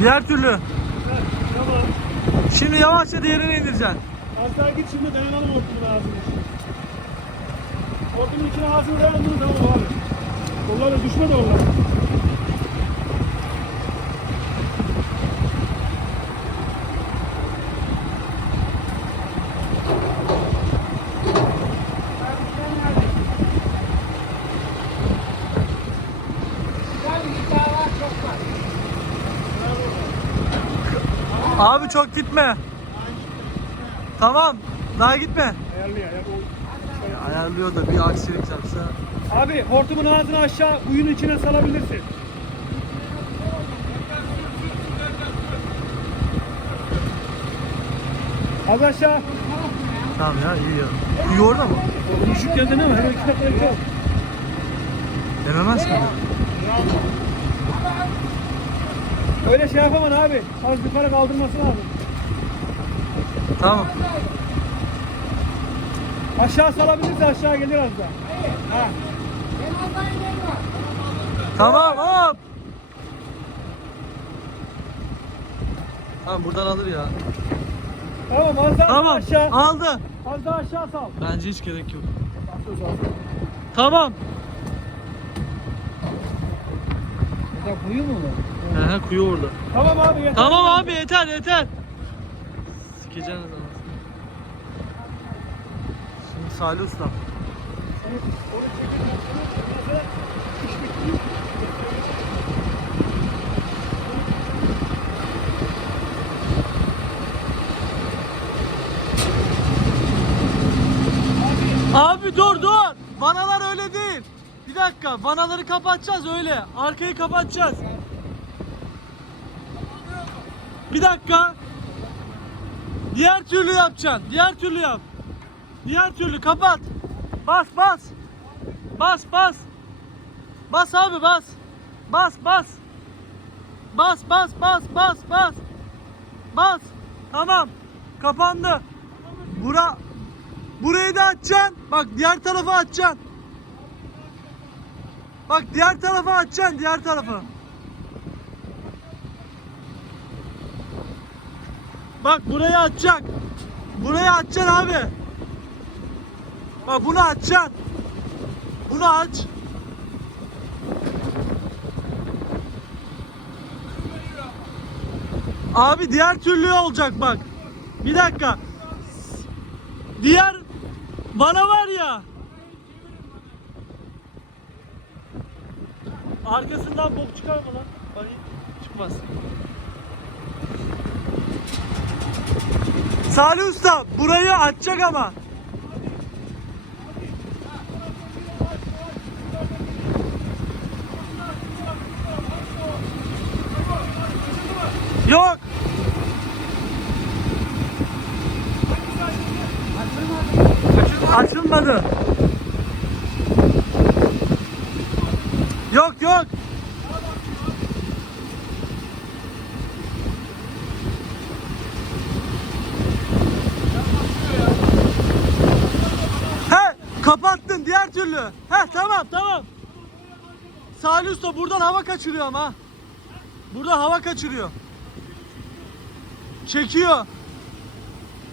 Diğer türlü. Şimdi yavaşça diğerini indireceksin. Az git şimdi dayanalım hortumun ağzını. Hortumun içine ağzını dayandın tamam abi. Kolları düşme de oradan. Abi çok gitme. Tamam. Daha gitme. Ayarlı ya. ya bu- Ayarlıyor da bir aksilik yapsa. Abi hortumun ağzını aşağı kuyunun içine salabilirsin. Az aşağı. Tamam ya iyi ya. İyi orada mı? Düşük geldin ama hemen iki dakika yok. Dememez ki. Öyle şey yapamam abi. Az yukarı kaldırması lazım. Tamam. Aşağı salabilirse aşağı gelir az daha. Ha. Tamam hop. Tamam buradan alır ya. Tamam az daha Tamam aşağı. aldı. Az daha aşağı sal. Bence hiç gerek yok. Tamam. Ya kuyu mu He he kuyu orada. Tamam abi yeter. Tamam abi yeter yeter. Sikeceğiniz anasını. Şimdi Salih Usta. Abi dur dur. Vanalar öyle değil. Bir dakika. Vanaları kapatacağız öyle. Arkayı kapatacağız. Bir dakika. Diğer türlü yapacaksın. Diğer türlü yap. Diğer türlü kapat. Bas bas. Bas bas. Bas abi bas. Bas bas. Bas bas bas bas bas. Bas. Tamam. Kapandı. Bura Burayı da açacaksın. Bak diğer tarafa açacaksın. Bak diğer tarafa açacaksın diğer tarafı. Bak burayı açacak. Burayı açacaksın abi. Bak bunu açacaksın. Bunu aç. Abi diğer türlü olacak bak. Bir dakika. Diğer bana var ya. Arkasından bok çıkar mı lan? Hayır çıkmaz. Salih Usta burayı açacak ama. Yok. Açılmadı. Yok yok. He kapattın diğer türlü. He tamam tamam. Salih Usta buradan hava kaçırıyor ama. Burada hava kaçırıyor. Çekiyor.